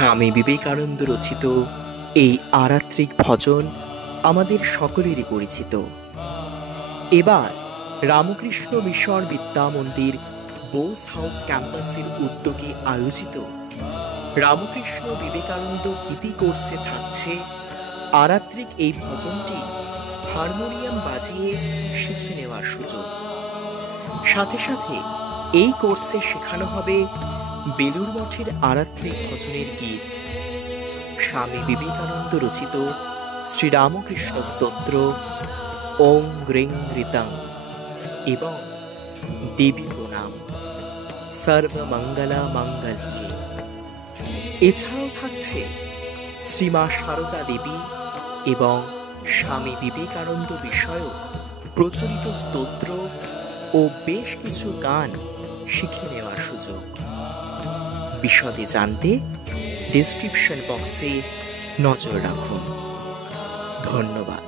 স্বামী বিবেকানন্দ রচিত এই আরাত্রিক ভজন আমাদের সকলেরই পরিচিত। এবার রামকৃষ্ণ মিশন বিদ্যা মন্দির বোস হাউস ক্যাম্পাসের উদ্যোগে আয়োজিত রামকৃষ্ণ বিবেকানন্দ গীতি কোর্সে থাকছে আরাত্রিক এই ভজনটি হারমোনিয়াম বাজিয়ে শিখে নেওয়ার সুযোগ। সাথে সাথে এই কোর্সে শেখানো হবে বেলুড় মঠের আরাত্রিক ভজনের গীত, স্বামী বিবেকানন্দ রচিত শ্রীরামকৃষ্ণ স্তোত্র ওং গ্রিং ঋতং এবং দেবী প্রণাম সর্বমঙ্গলা মঙ্গলে। এছাড়াও থাকছে শ্রীমা সারদা দেবী এবং স্বামী বিবেকানন্দ বিষয়ক প্রচলিত স্তোত্র ও বেশ কিছু গান শিখে নেওয়ার সুযোগ। বিশদে জানতে ডেসক্রিপশন বক্সে নজর রাখুন। ধন্যবাদ।